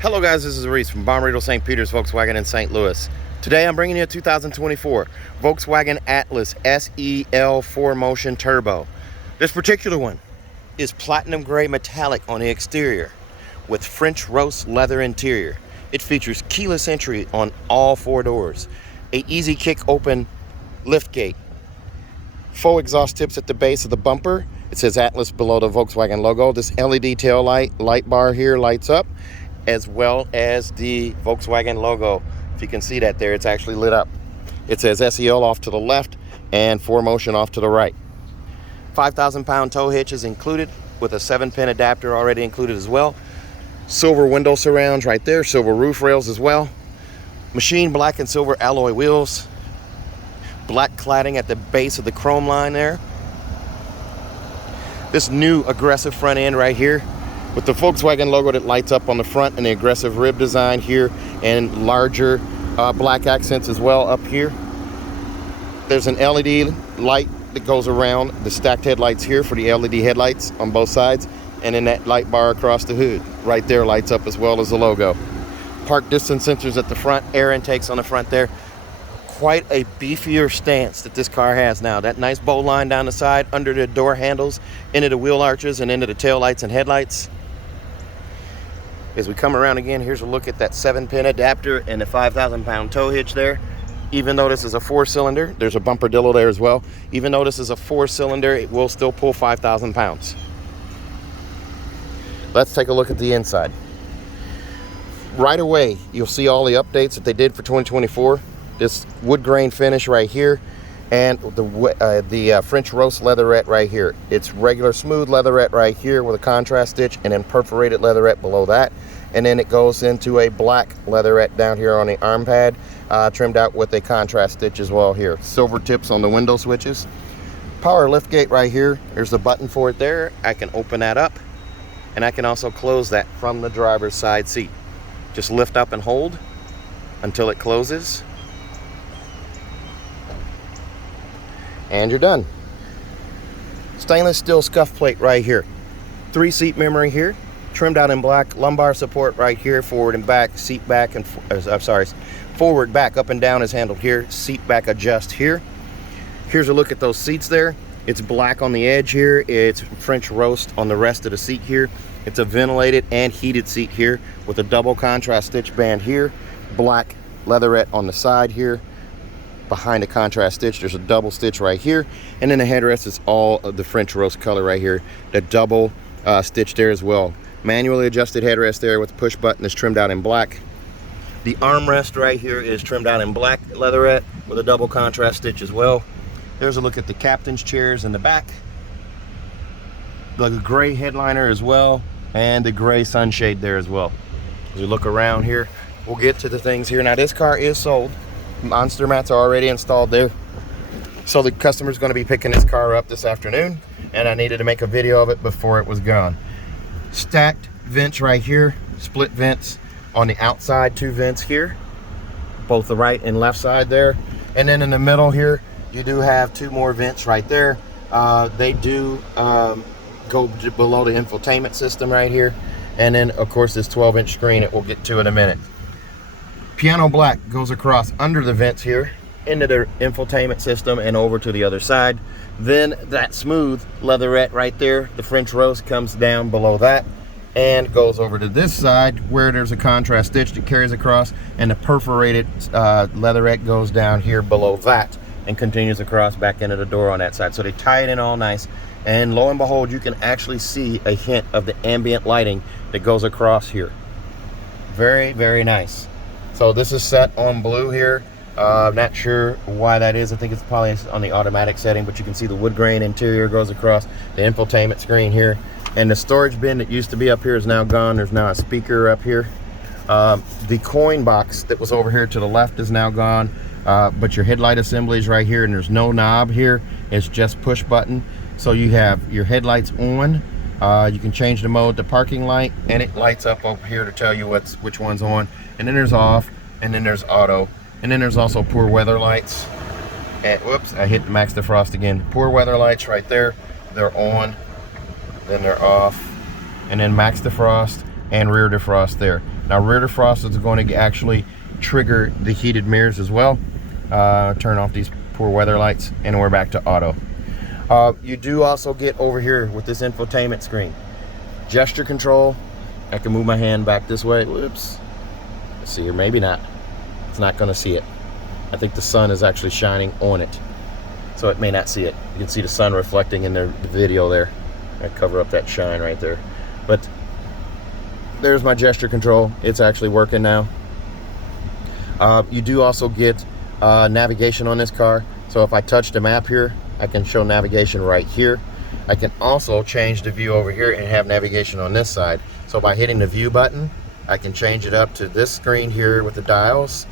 Hello guys, this is Reese from Bommarito St. Peter's Volkswagen in St. Louis. Today I'm bringing you a 2024 Volkswagen Atlas SEL 4Motion Turbo. This particular one is platinum gray metallic on the exterior with French roast leather interior. It features keyless entry on all four doors, a easy kick open lift gate, faux exhaust tips at the base of the bumper. It says Atlas below the Volkswagen logo. This LED tail light bar here lights up, as well as the Volkswagen logo. If you can see that there, it's actually lit up. It says SEL off to the left and 4Motion off to the right. 5,000-pound tow hitch is included with a 7-pin adapter already included as well. Silver window surrounds right there, silver roof rails as well. Machine black and silver alloy wheels. Black cladding at the base of the chrome line there. This new aggressive front end right here with the Volkswagen logo that lights up on the front and the aggressive rib design here and larger black accents as well up here. There's an LED light that goes around the stacked headlights here for the LED headlights on both sides, and then that light bar across the hood right there lights up as well as the logo. Park distance sensors at the front, air intakes on the front there. Quite a beefier stance that this car has now. That nice bow line down the side, under the door handles, into the wheel arches and into the tail lights and headlights. As we come around again, here's a look at that 7-pin adapter and the 5,000-pound tow hitch there. Even though this is a 4-cylinder, there's a bumper dillo there as well. Even though this is a 4-cylinder, it will still pull 5,000 pounds. Let's take a look at the inside. Right away, you'll see all the updates that they did for 2024. This wood grain finish right here, and the French roast leatherette right here. It's regular smooth leatherette right here with a contrast stitch, and then perforated leatherette below that, and then it goes into a black leatherette down here on the arm pad, trimmed out with a contrast stitch as well here. Silver tips on the window switches. Power lift gate right here. There's the button for it there. I can open that up, and I can also close that from the driver's side seat. Just lift up and hold until it closes, and you're done. Stainless steel scuff plate right here. 3-seat memory here, trimmed out in black. Lumbar support right here, forward and back. Seat back and forward, back, up and down is handled here. Seat back adjust here. Here's a look at those seats there. It's black on the edge here. It's French roast on the rest of the seat here. It's a ventilated and heated seat here with a double contrast stitch band here. Black leatherette on the side here. Behind the contrast stitch, there's a double stitch right here, and then the headrest is all of the French roast color right here. The double stitch there as well. Manually adjusted headrest there with the push button is trimmed out in black. The armrest right here is trimmed out in black leatherette with a double contrast stitch as well. There's a look at the captain's chairs in the back. The gray headliner as well, and the gray sunshade there as well. As we look around here, we'll get to the things here. Now this car is sold. Monster mats are already installed there, so the customer's going to be picking this car up this afternoon, and I needed to make a video of it before it was gone. Stacked vents right here, split vents on the outside, 2 vents here, both the right and left side there, and then in the middle here you do have 2 more vents right there. They do go below the infotainment system right here, and then of course this 12-inch screen that we'll get to in a minute. Piano black goes across under the vents here into the infotainment system and over to the other side. Then that smooth leatherette right there, the French roast, comes down below that and goes over to this side where there's a contrast stitch that carries across, and the perforated leatherette goes down here below that and continues across back into the door on that side. So they tie it in all nice, and lo and behold, you can actually see a hint of the ambient lighting that goes across here. Very, very nice. So this is set on blue here. I'm not sure why that is. I think it's probably on the automatic setting, but you can see the wood grain interior goes across the infotainment screen here. And the storage bin that used to be up here is now gone. There's now a speaker up here. The coin box that was over here to the left is now gone, but your headlight assembly is right here, and there's no knob here. It's just push button. So you have your headlights on. You can change the mode to parking light, and it lights up over here to tell you which one's on. And then there's off, and then there's auto, and then there's also poor weather lights. And whoops, I hit the max defrost again. Poor weather lights right there, they're on, then they're off, and then max defrost and rear defrost there. Now rear defrost is going to actually trigger the heated mirrors as well. Turn off these poor weather lights, and we're back to auto. You do also get over here with this infotainment screen, gesture control. I can move my hand back this way. Whoops. Let's see here, maybe not. It's not going to see it. I think the sun is actually shining on it, so it may not see it. You can see the sun reflecting in the video there. I cover up that shine right there. But there's my gesture control. It's actually working now. You do also get navigation on this car. So if I touch the map here, I can show navigation right here. I can also change the view over here and have navigation on this side. So by hitting the view button, I can change it up to this screen here with the dials,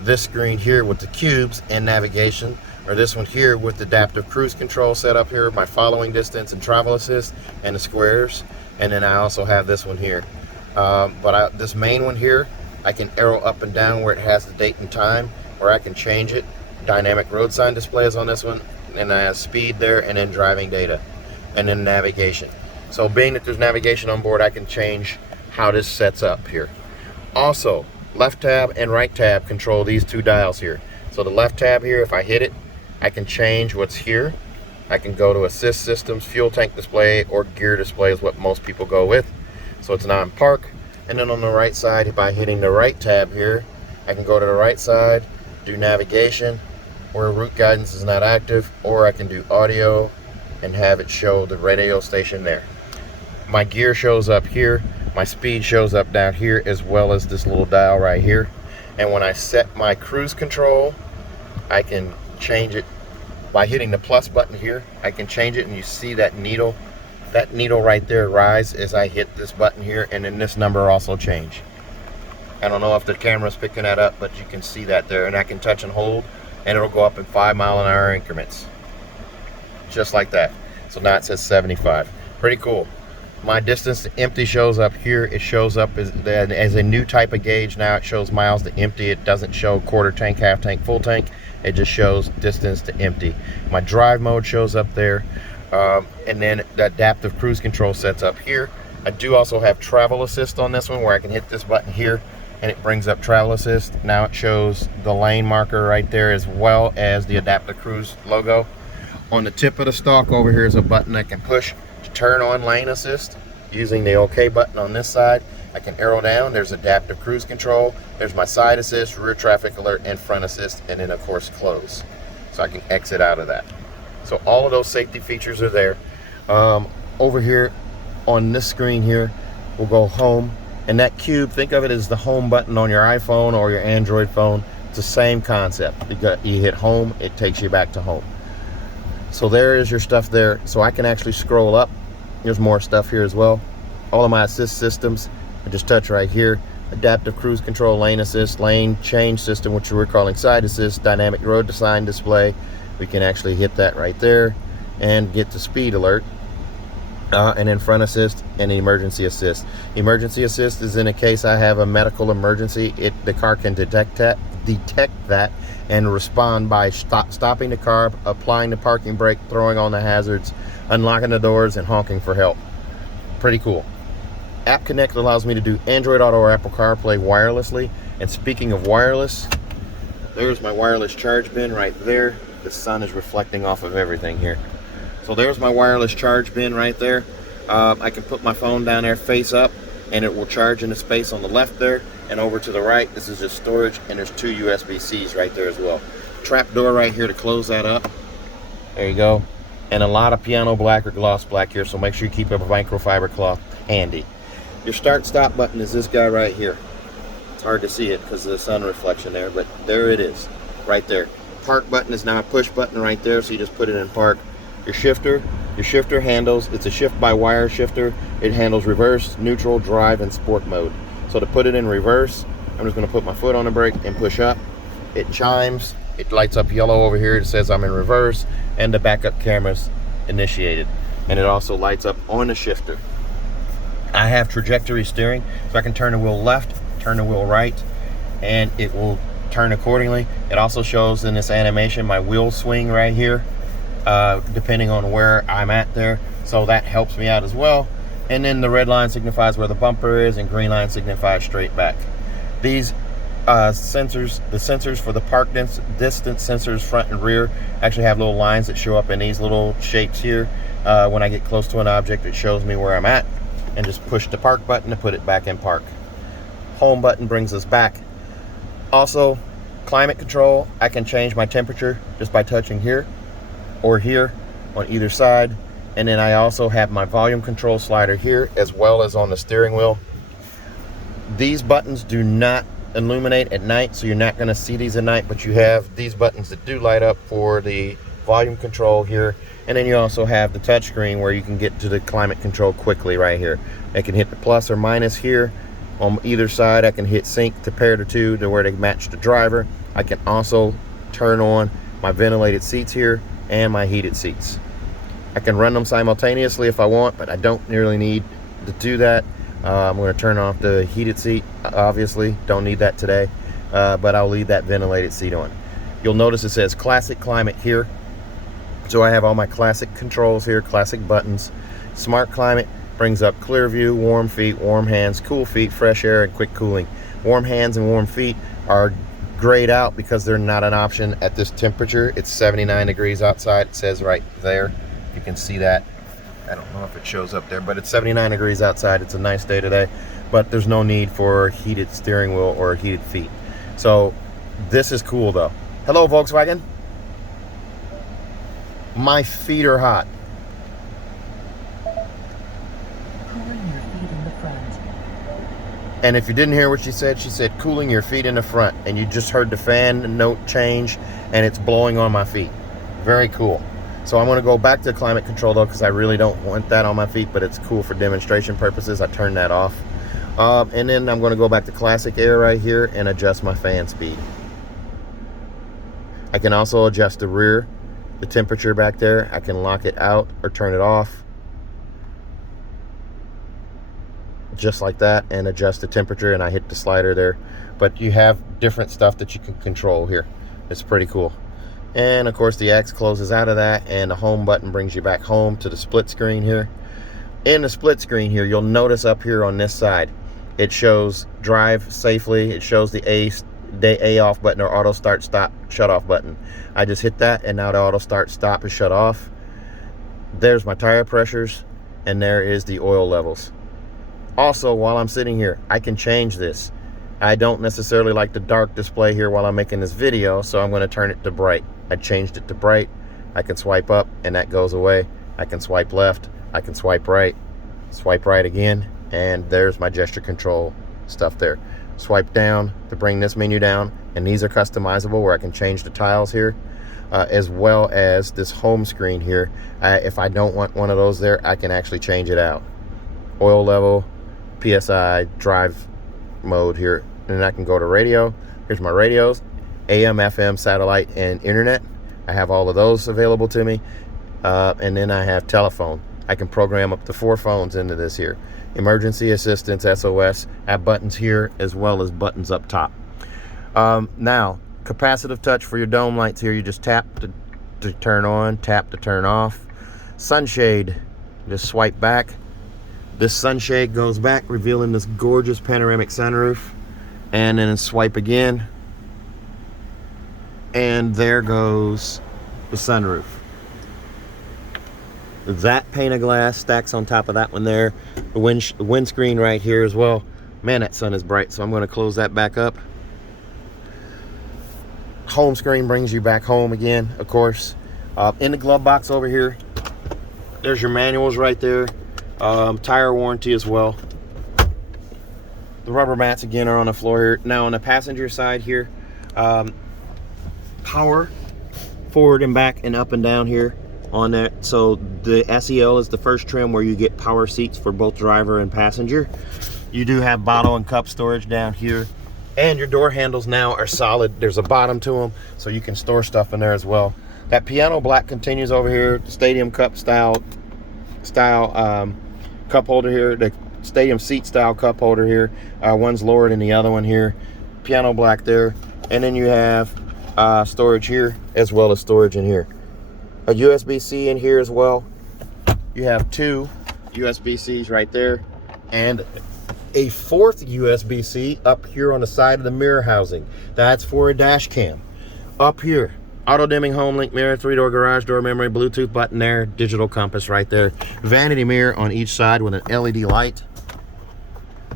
this screen here with the cubes and navigation, or this one here with adaptive cruise control set up here, my following distance and travel assist, and the squares. And then I also have this one here. This main one here, I can arrow up and down where it has the date and time, or I can change it. Dynamic road sign display is on this one, and I have speed there, and then driving data, and then navigation. So being that there's navigation on board, I can change how this sets up here. Also, left tab and right tab control these two dials here. So the left tab here, if I hit it, I can change what's here. I can go to assist systems, fuel tank display, or gear display is what most people go with. So it's now in park. And then on the right side, by hitting the right tab here, I can go to the right side, do navigation, where route guidance is not active, or I can do audio and have it show the radio station there. My gear shows up here, my speed shows up down here, as well as this little dial right here. And when I set my cruise control, I can change it by hitting the plus button here. I can change it, and you see that needle right there rise as I hit this button here, and then this number also change. I don't know if the camera's picking that up, but you can see that there, and I can touch and hold, and it'll go up in 5-mile-an-hour increments, just like that. So now it says 75. Pretty cool. My distance to empty shows up here. It shows up as a new type of gauge now. It shows miles to empty. It doesn't show quarter tank, half tank, full tank. It just shows distance to empty. My drive mode shows up there, and then the adaptive cruise control sets up here. I do also have travel assist on this one, where I can hit this button here and it brings up travel assist. Now it shows the lane marker right there, as well as the adaptive cruise logo. On the tip of the stalk over here is a button I can push to turn on lane assist using the OK button on this side. I can arrow down. There's adaptive cruise control. There's my side assist, rear traffic alert, and front assist, and then of course close. So I can exit out of that. So all of those safety features are there. Over here on this screen here, we'll go home. And that cube, think of it as the home button on your iPhone or your Android phone. It's the same concept. You hit home, it takes you back to home. So there is your stuff there. So I can actually scroll up. There's more stuff here as well. All of my assist systems, I just touch right here. Adaptive cruise control, lane assist, lane change system, which we're calling side assist, dynamic road sign display. We can actually hit that right there and get the speed alert. And then front assist and emergency assist. Emergency assist is in a case I have a medical emergency. The car can detect that and respond by stopping the car, applying the parking brake, throwing on the hazards, unlocking the doors, and honking for help. Pretty cool. App Connect allows me to do Android Auto or Apple CarPlay wirelessly. And speaking of wireless, there's my wireless charge bin right there. The sun is reflecting off of everything here. So there's my wireless charge bin right there. I can put my phone down there face up, and it will charge in the space on the left there. And over to the right, this is just storage, and there's 2 USB-Cs right there as well. Trap door right here to close that up. There you go. And a lot of piano black or gloss black here, so make sure you keep a microfiber cloth handy. Your start stop button is this guy right here. It's hard to see it because of the sun reflection there, but there it is right there. Park button is now a push button right there, so you just put it in park. Your shifter handles, it's a shift by wire shifter. It handles reverse, neutral, drive, and sport mode. So to put it in reverse, I'm just going to put my foot on the brake and push up. It chimes, it lights up yellow over here. It says I'm in reverse, and the backup camera's initiated. And it also lights up on the shifter. I have trajectory steering, so I can turn the wheel left, turn the wheel right, and it will turn accordingly. It also shows in this animation my wheel swing right here, depending on where I'm at there. So that helps me out as well. And then the red line signifies where the bumper is, and green line signifies straight back. These sensors, the sensors for the park distance sensors front and rear, actually have little lines that show up in these little shapes here. When I get close to an object, it shows me where I'm at, and just push the park button to put it back in park. Home button brings us back. Also, climate control, I can change my temperature just by touching here or here on either side. And then I also have my volume control slider here, as well as on the steering wheel. These buttons do not illuminate at night, so you're not going to see these at night, but you have these buttons that do light up for the volume control here. And then you also have the touch screen where you can get to the climate control quickly right here. I can hit the plus or minus here on either side. I can hit sync to pair the two to where they match the driver. I can also turn on my ventilated seats here and my heated seats. I can run them simultaneously if I want, but I don't really need to do that. I'm going to turn off the heated seat, obviously. Don't need that today, but I'll leave that ventilated seat on. You'll notice it says Classic Climate here. So I have all my classic controls here, classic buttons. Smart Climate brings up clear view, warm feet, warm hands, cool feet, fresh air, and quick cooling. Warm hands and warm feet are grayed out because they're not an option at this temperature. It's 79 degrees outside. It says right there. You can see that. I don't know if it shows up there, but it's 79 degrees outside. It's a nice day today, but there's no need for heated steering wheel or heated feet. So this is cool though. Hello, Volkswagen. My feet are hot. Cooling your feet in the front. And if you didn't hear what she said cooling your feet in the front, and you just heard the fan note change, and it's blowing on my feet. Very cool. So I'm going to go back to climate control though, because I really don't want that on my feet, but it's cool for demonstration purposes. I turn that off. And then I'm going to go back to classic air right here and adjust my fan speed. I can also adjust the rear, the temperature back there. I can lock it out or turn it off. Just like that, and adjust the temperature, and I hit the slider there. But you have different stuff that you can control here. It's pretty cool. And of course the X closes out of that, and the home button brings you back home to the split screen here. In the split screen here, you'll notice up here on this side, it shows drive safely. It shows the A off button, or auto start stop shut off button. I just hit that, and now the auto start stop is shut off. There's my tire pressures, and there is the oil levels. Also, while I'm sitting here, I can change this. I don't necessarily like the dark display here while I'm making this video, so I'm going to turn it to bright. I changed it to bright. I can swipe up and that goes away. I can swipe left. I can swipe right again, and there's my gesture control stuff there. Swipe down to bring this menu down, and these are customizable where I can change the tiles here, as well as this home screen here. If I don't want one of those there, I can actually change it out. Oil level, PSI, drive mode here, and I can go to radio. Here's my radios, AM, FM, satellite, and internet. I have all of those available to me. And then I have telephone. I can program up to 4 phones into this here. Emergency assistance, SOS. I have buttons here as well as buttons up top. Now, capacitive touch for your dome lights here. You just tap to turn on, tap to turn off. Sunshade, just swipe back. This sunshade goes back, revealing this gorgeous panoramic sunroof. And then swipe again. And there goes the sunroof. That pane of glass stacks on top of that one there. The windscreen right here as well. Man, that sun is bright, so I'm going to close that back up. Home screen brings you back home again, of course. In the glove box over here, there's your manuals right there. Tire warranty as well. The rubber mats again are on the floor here. Now on the passenger side here, power forward and back and up and down here on that. So the SEL is the first trim where you get power seats for both driver and passenger. You do have bottle and cup storage down here, and your door handles now are solid. There's a bottom to them, so you can store stuff in there as well. That piano black continues over here, stadium cup style cup holder here, the stadium seat style cup holder here. One's lower than the other one here. Piano black there, and then you have storage here as well as storage in here. A USB-C in here as well. You have 2 USB-Cs right there, and a fourth USB-C up here on the side of the mirror housing. That's for a dash cam. Up here, auto dimming home link mirror, 3-door garage door memory, Bluetooth button there, digital compass right there, vanity mirror on each side with an LED light.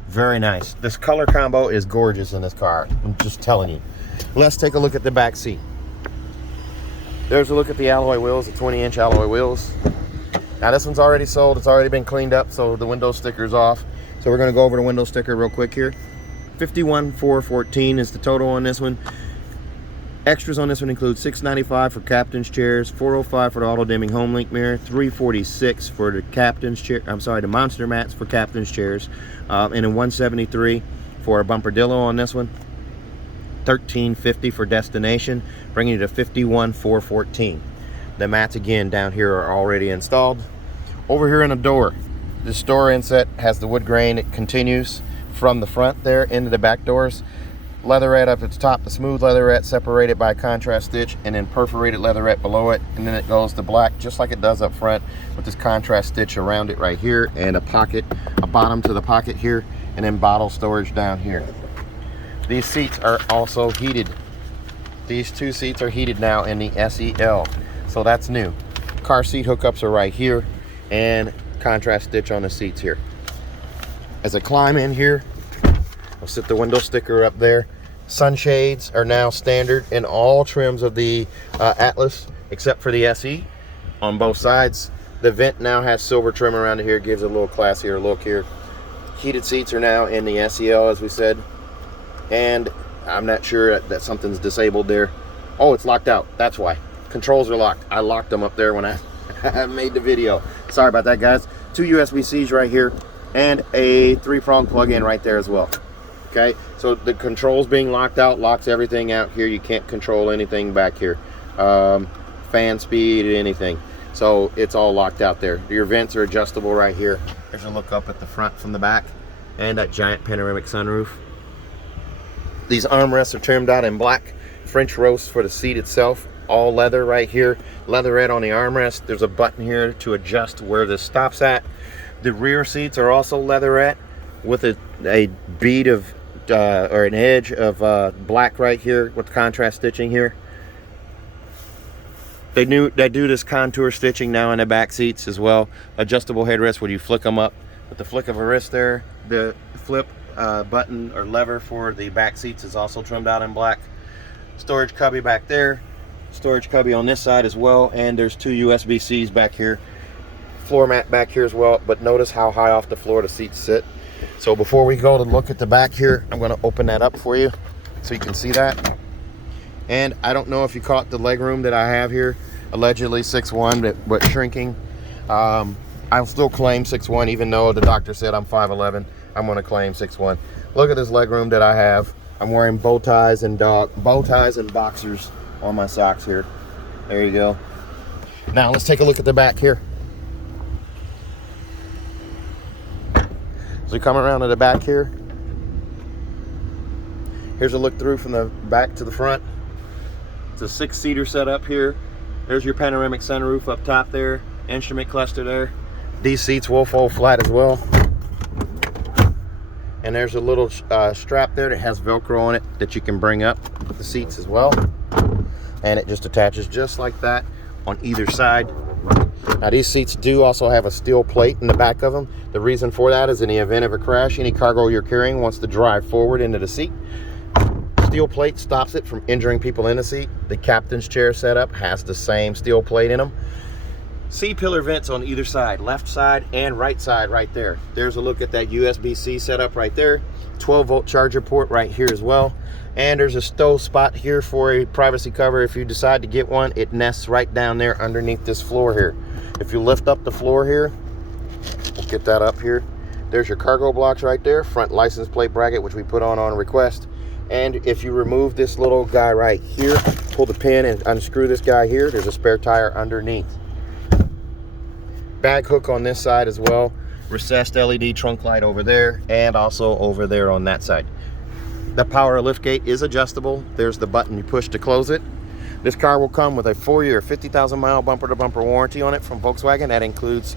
Very nice. This color combo is gorgeous in this car, I'm just telling you. Let's take a look at the back seat. There's a look at the alloy wheels, the 20-inch alloy wheels. Now this one's already sold, it's already been cleaned up, so the window sticker's off. So we're gonna go over the window sticker real quick here. 51,414 is the total on this one. Extras on this one include $695 for captain's chairs, $405 for the auto dimming home link mirror, $346 for the captain's chair. I'm sorry, the monster mats for captain's chairs, and then $173 for a bumpercillo on this one. $1350 for destination, bringing you to $51,414. The mats again down here are already installed. Over here in the door, this door inset has the wood grain. It continues from the front there into the back doors. Leatherette up at the top, the smooth leatherette separated by a contrast stitch, and then perforated leatherette below it, and then it goes to black just like it does up front with this contrast stitch around it right here, and a pocket, a bottom to the pocket here, and then bottle storage down here. These seats are also heated. These two seats are heated now in the SEL, so that's new. Car seat hookups are right here, and contrast stitch on the seats here. As I climb in here, I'll sit the window sticker up there. Sunshades are now standard in all trims of the Atlas except for the SE on both sides. The vent now has silver trim around here, gives it a little classier look here. Heated seats are now in the SEL, as we said, and I'm not sure that something's disabled there. Oh, it's locked out, that's why. Controls are locked. I locked them up there when I made the video. Sorry about that, guys. Two USB-Cs right here and a 3-prong plug-in right there as well. Okay, so the controls being locked out locks everything out here. You can't control anything back here, fan speed, anything. So it's all locked out there. Your vents are adjustable right here. There's a look up at the front from the back, and that giant panoramic sunroof. These armrests are trimmed out in black. French roast for the seat itself, all leather right here. Leatherette on the armrest. There's a button here to adjust where this stops at. The rear seats are also leatherette with a bead of or an edge of black right here with contrast stitching here. They do this contour stitching now in the back seats as well. Adjustable headrests where you flick them up with the flick of a wrist there. The flip button or lever for the back seats is also trimmed out in black. Storage cubby back there. Storage cubby on this side as well, and there's two USB-Cs back here. Floor mat back here as well, but notice how high off the floor the seats sit. So before we go to look at the back here, I'm going to open that up for you so you can see that. And I don't know if you caught the leg room that I have here, allegedly 6'1", but shrinking. I'll still claim 6'1", even though the doctor said I'm 5'11". I'm going to claim 6'1". Look at this leg room that I have. I'm wearing bow ties and boxers on my socks here. There you go. Now let's take a look at the back here. So we come around to the back here. Here's a look through from the back to the front. It's a 6-seater setup here. There's your panoramic sunroof up top there. Instrument cluster there. These seats will fold flat as well. And there's a little strap there that has Velcro on it that you can bring up with the seats as well. And it just attaches just like that on either side. Now these seats do also have a steel plate in the back of them. The reason for that is in the event of a crash, any cargo you're carrying wants to drive forward into the seat. Steel plate stops it from injuring people in the seat. The captain's chair setup has the same steel plate in them. C-pillar vents on either side, left side and right side right there. There's a look at that USB-C setup right there. 12-volt charger port right here as well. And there's a stow spot here for a privacy cover. If you decide to get one, it nests right down there underneath this floor here. If you lift up the floor here, we'll get that up here. There's your cargo blocks right there, front license plate bracket, which we put on request. And if you remove this little guy right here, pull the pin and unscrew this guy here, there's a spare tire underneath. Bag hook on this side as well. Recessed LED trunk light over there, and also over there on that side. The power liftgate is adjustable. There's the button you push to close it. This car will come with a 4-year, 50,000 mile bumper to bumper warranty on it from Volkswagen. That includes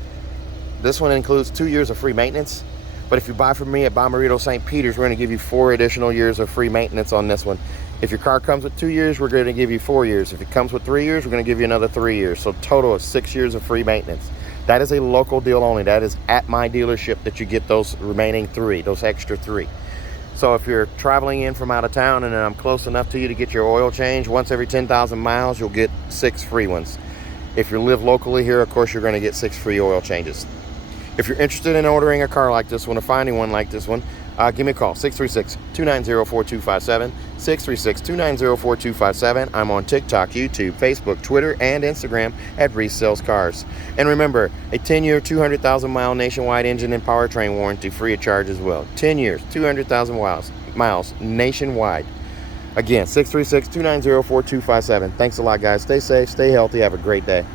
This one includes 2 years of free maintenance. But if you buy from me at Bommarito St. Peter's, we're going to give you 4 additional years of free maintenance on this one. If your car comes with 2 years, we're going to give you 4 years. If it comes with 3 years, we're going to give you another 3 years. So total of 6 years of free maintenance. That is a local deal only. That is at my dealership that you get those remaining 3, those extra 3. So if you're traveling in from out of town and I'm close enough to you to get your oil change, once every 10,000 miles, you'll get 6 free ones. If you live locally here, of course, you're going to get 6 free oil changes. If you're interested in ordering a car like this one or finding one like this one, give me a call, 636-290-4257, 636-290-4257. I'm on TikTok, YouTube, Facebook, Twitter, and Instagram at Reese Sells Cars. And remember, a 10-year, 200,000-mile nationwide engine and powertrain warranty free of charge as well. 10 years, 200,000 miles nationwide. Again, 636-290-4257. Thanks a lot, guys. Stay safe, stay healthy, have a great day.